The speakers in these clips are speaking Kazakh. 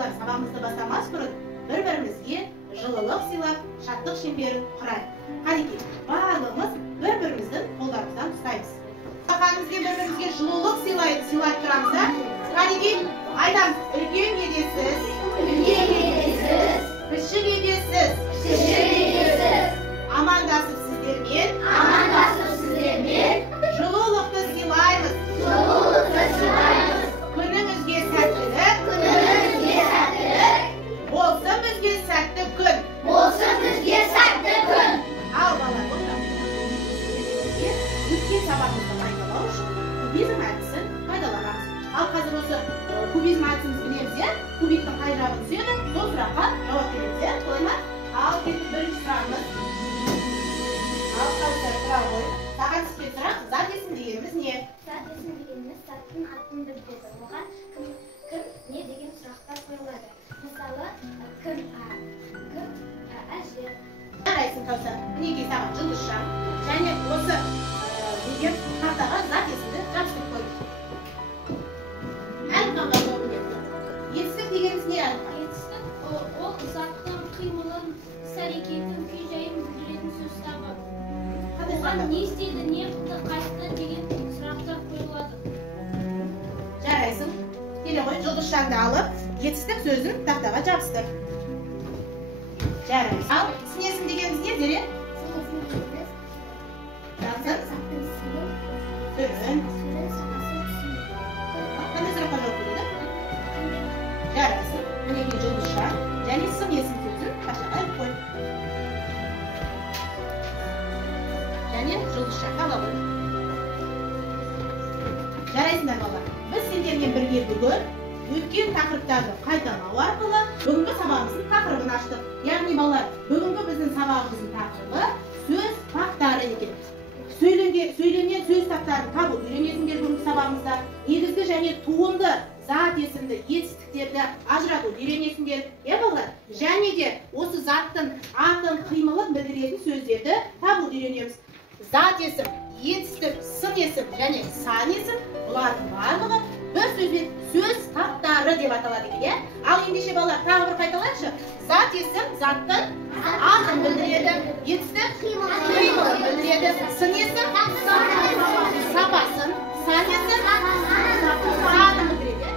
балалар, сабағымызды бастамас бұрын бір-бірімізге жылылық сыйлап, шаттық шеңберін құрайық. Қанекей, барлығымыз бір-біріміздің қолдарымыздан ұстаймыз. Қанымызбен бір-бірімізге жылылық сыйлап тұрамыз да. Қанекей, айтамыз, үлкен едесіз, кіші едесіз, амандасып сіздермен, жылулықты сыйлаймыз. Күніңізге сәттілік, болсын бізге сәтті күн. Ал балалар, өткен сабағымызды пайдалау үшін кубизм әдісін пайдаланамыз. Ал қазір осы кубизм әдісімізді білеміз, кубиктің қай жағы түседі, сол сұраққа жауап береміз, солай ма? Ал кеттік бірінші сұрағымыз. Ал қазір сұрақ ғой. Саған түскен сұрақ, зат есім дегеніміз не? Зат есім дегеніміз заттың атын білдіреді. Оған кім не деген сұрақтар қойылады. Мысалы, кім әже. Жарайсың Кәусар, мінекей саған жұлдызшам және осы деген тақтаға зат есімді жабыстырып қойдық. Әлімханға жауап берді. Етістік дегеніміз не Әлімхан? Етістік ол заттың қимылын, іс-әрекетін, күй-жайын білдіретін сөз табы. Оған не істеді, не қылды, қайтты деген сұрақтар қойылады. Жарайсың. Келе ғой, жұлдызшамды алып, етістік сөзін тақтаға жабыстыр. Жарайсың. Ал сын есім дегеніміз не Зере? Сын есім дегеніміз заттың түрін, қандай сұраққа жауап береді? Жарайсың. Мінекей жұлдызшам және сын есім сөзін тақтаға іліп қой. Және жұлдызшамға ала қой. Жарайсыңдар балалар. Біз сендермен бірге бүгін өткен тақырыптарды қайталау арқылы бүгінгі сабағымыздың тақырыбын аштық. Яғни балалар, бүгінгі біздің сабағымыздың тақырыбы сөз тақтары екен. Сөйленген сөз тақтарын табу үйренесіңдер бүгінгі сабағымызда. Негізгі және туынды зат есімді етістіктерді ажырату үйренесіңдер. Балалар, және де осы заттың атын, қимылын білдіретін сөздерді табу үйренеміз. Зат есім, етістік, сын есім және сан есім, бұлардың барлығы бір сөзбен сөз тақтары деп аталады екен. Ал ендеше балалар, тағы бір қайталайықшы. Зат есім заттың атын білдіреді, етістік қимылын білдіреді, сын есім сапасын, сан есім санын білдіреді.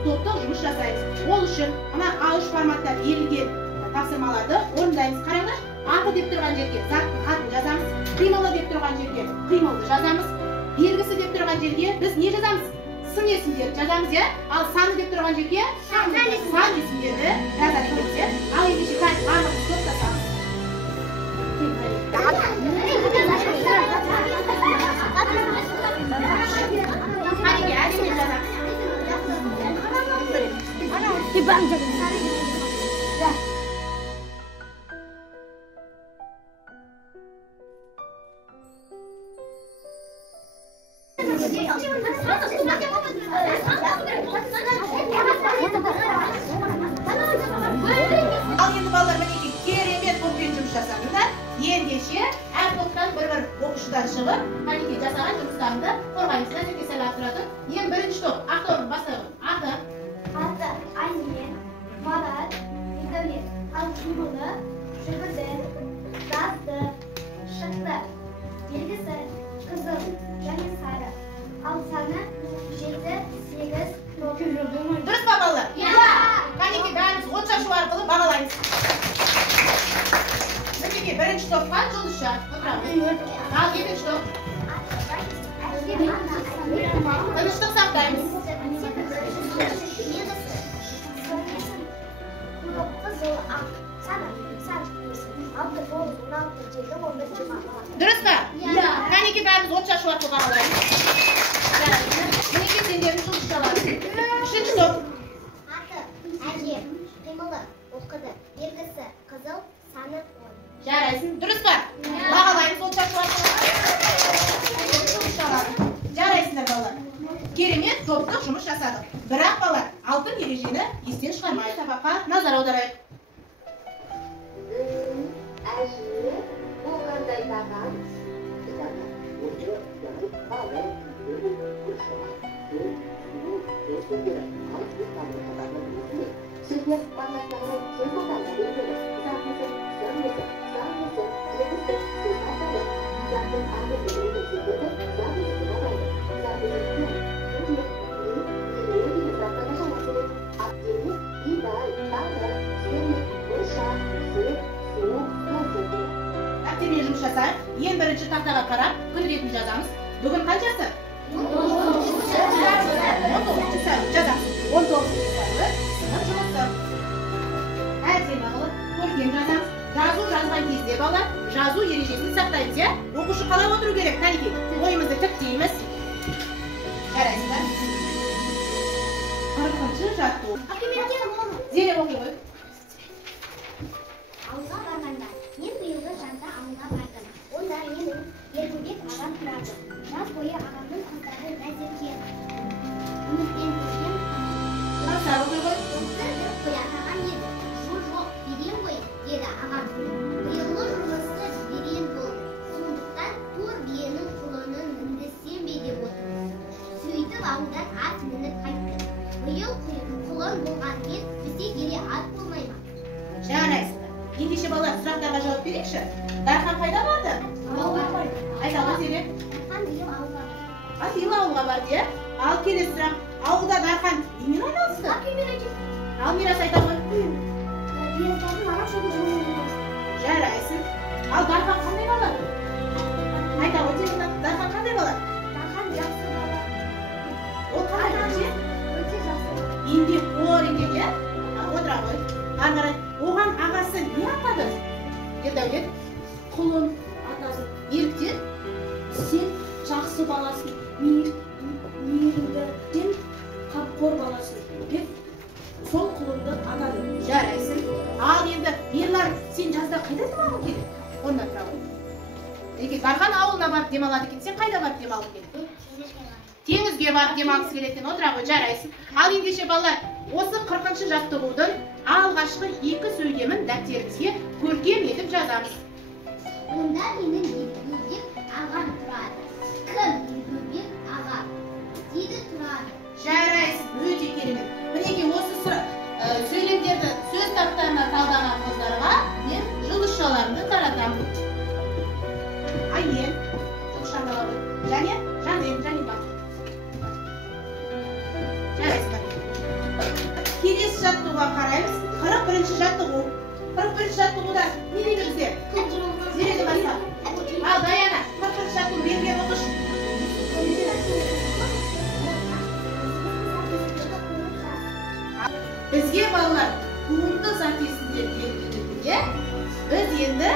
Топтық жұмыс жасаймыз. Ол үшін мына A3 форматта берілген тапсырмаларды орындаймыз. Қараңыз, аты деп тұрған жерге заттың атын жазамыз, қимылы деп тұрған жерге қимылды жазамыз, белгісі деп тұрған жерге біз не жазамыз? Сын есімдерді жазамыз, ал саны деп тұрған жерге сан есімдерді жазамыз. Ал ендеше барлығымыз топтасамыз. Қанекей, әдемі жазамыз. Ал енді балалар, мінекей керемет топпен жұмыс жасадыңдар. Ендеше әр топтан бір-бір оқушыдан шығып, қанекей жасаған жұмыстарында қорғаймызға жеке сәл атырады. Ең бірінші топ, ақтаудың бастығы. Аты Айне, Марат, Ердәулет. Ал қимылы жүгірді, жазды, шықты. Белгісі қызыл және сары. Ал саны 7, 8, 9. Дұрыс па балалар? Қанекей бәріміз от шашу арқылы бағалаймыз. Мінекей бірінші топқа жұлдызша отырамыз. Ал екінші топ. Тыныштық сақтаймыз. Дұрыс па? Қанекей бәріміз от шашу арқылы бағалаймыз. Мінекей сендердің жұлдызшаларың. Үшінші топ. Аты әже, қимылы оқыды, белгісі қызыл, саны 10. Жарайсың. Дұрыс па? Бағалаймыз от шашу арқылы. Жарайсыңдар балалар. Керемет топтық жұмыс жасадық. Бірақ балалар, алтын ережені естен шығармай сабаққа назар аударайық. Әже, бұл қандай тағам? сөздері халық диктанты қатарына кіргізілмек. Сөздер барлықтарының сөз қатарына белгілі. Заңғысы, заңғысы, заңғысы, жеңісті сөз қатары. Заңдың әрбір бөлігін сөздерді заңғысы деп атайды. Заңғысы деген сұрақтарға жауап береді. Активник, бидай, таңғы, сүйемек, ұрша, сөз, суық, концерті. Активмен жұмыс жасайық. Ең бірінші тақтаға қарап, күн ретін жазамыз. Бүгін қаншасы? 19-сы жазамыз. 19-сы сынып жұмысы. Әдемі қылып, көркем жазамыз. Жазған кезде балалар, жазу ережесін сақтаймыз, иә? Оқушы қалай отыру керек, кәнеки? Ойымызды тіктейміз. Жарайсыздар. 40-шы жаттығу. Зере оқи қой. Ауылға барғанда, мен биылғы жазда ауылға бардым. Онда менің Еркебек ағам тұрады. Жаз бойы ағамның қыздары Назерке. Үмітпен келген Қанша оқи қой? қоятаған еді. Жоқ, берем ғой, деді ағам. Биылғы жұмысты берен бол. Сондықтан тур биенің құлынын мінгізсем бе деп отыр. Сөйтіп ауылдан ат мініп қайтты. Биыл құлын болғанмен бізде келе ат болмай ма? Жарайсыздар. Ендеше балалар, сұрақтарға жауап берейікші. Дархан қайда барды? Айта ғой Зере. Дархан биыл ауылға барды. Биыл ауылға барды, иә? Ал келесі сұрақ. Ауылда Дархан немен айналысты? Ал Мирас айта ғой. Жарайсың. Ал Дархан қандай бала? Айта ғой Зере. Дархан қандай бала? Дархан жақсы бала. Ол қандай бала? Өте жақсы. Еңбекқор екен, иә? Отыра ғой. Ары қарай, оған ағасы не атады? Ердәулет? Құлын атасы. Неліктен? Сен жақсы баласың, мейірімді, сен қамқор баласың деп сол құлынды атады. Жарайсың. Ал енді, Ерлан, сен жазда қайда демалғың келеді? Онда тұра ғой. Дархан ауылына барып демалады екен, сен қайда барып демалғың келеді? Теңізге барып демалғысы келетін, отыра ғой, жарайсың. Ал ендеше балалар, осы 40-шы жаттығудың алғашқы 2 сөйлемін дәптеріңізге көркем етіп жазамыз. Онда менің Еркебек ағам тұрады. Кім Еркебек ағам? Дейді тұрады. Жарайсың, өте керемет. Мінекей осы сөйлемдерді сөз таптарына талдаған қыздарға мен жұлдызшаларымды таратамын. Айнен, жұлдызшалар ғой. Және бақ. Жарайсыздар. Келесі жаттығуға қараймыз. 41-ші жаттығу. 41-ші жаттығуда не дейді бізде? Зереде басқа. Ал Даяна, 41-ші жаттығу берген оқыш. Бізге балалар туынды зат есімдерді берілді. Біз енді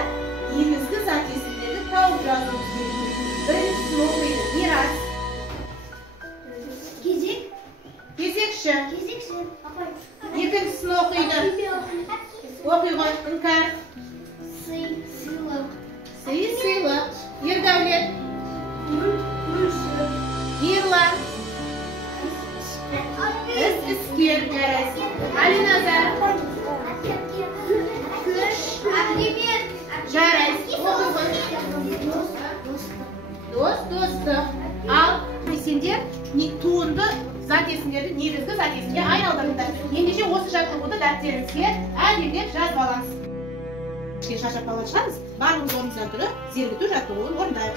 негізгі зат есімдерді тауып жазуымыз керек. Біріншісін оқиды Мирас. Кезекші. Екіншісін оқиды. Оқи ғой Іңкәр. Сыйлық. Сыйлық. Ердәулет. Ерлан. Іскер. Жарайсың. Алиназар. Жарайсың. Оқи ғой. Достық. Ал сендер туынды зат есімдерді негізгі зат есімге айналдырыңдар. Ендеше осы жаттығуды дәптеріңізге әдемілеп жазып аламыз. Шашап алып шығамыз. Барлығымыз орнымыздан тұрып, зербіту жаттығуын орындайық.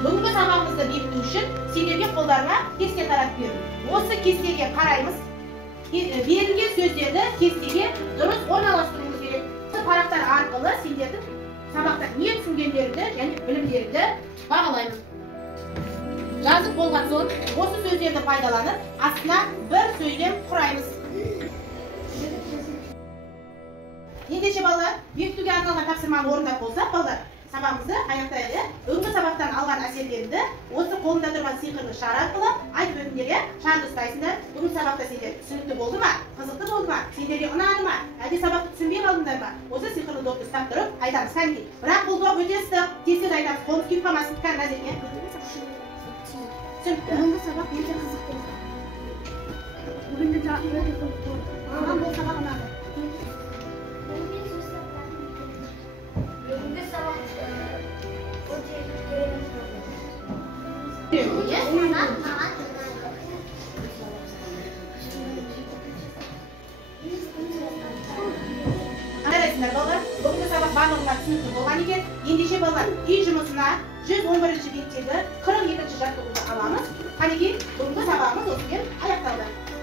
Бүгінгі сабағымызды бекіту үшін сендерге қолдарына кесте таратып бердім. Осы кестеге қараймыз. Берілген сөздерді кестеге дұрыс орналастыруымыз керек. Парақтар арқылы сендердің сабақта не түсінгендеріңді және білімдеріңді бағалаймыз. Жазып болған соң осы сөздерді пайдаланып, астына бір сөйлем құраймыз. Ендеше балалар, бекітуге арналған тапсырманы орындап болсақ, балалар, сабағымызды аяқтайды. Бүгінгі сабақтан алған әсерлерімді осы қолымда тұрған сиқырлы шар арқылы айтып өтіңдер. Шарды ұстайсыңдар. Бүгін сабақта сендер түсінікті болды ма? Қызықты болды ма? Сендерге ұнады ма? Әлде сабақты түсінбей қалдыңдар ма? Осы сиқырлы допты ұстап тұрып айтамыз кәнекей. Бірақ бұл доп өте ыстық. Тез айтамыз, қолымыз күйіп қалмасын. Кән Назерке. түсінікті. Бүгінгі сабақ өте қызық болды. Бүгінгі сабақ өте қызық болды. Маған бұл сабақ ұнады. Бүгінгі сабақ өте керемет болды. Маған Қарайсыңдар балалар, бүгінгі сабақ барлығына түсінікті болған екен. Ендеше балалар, үй жұмысына 111-ші беттегі 42-ші жаттығуды аламыз. Қанекей, бүгінгі сабағымыз осымен аяқталды.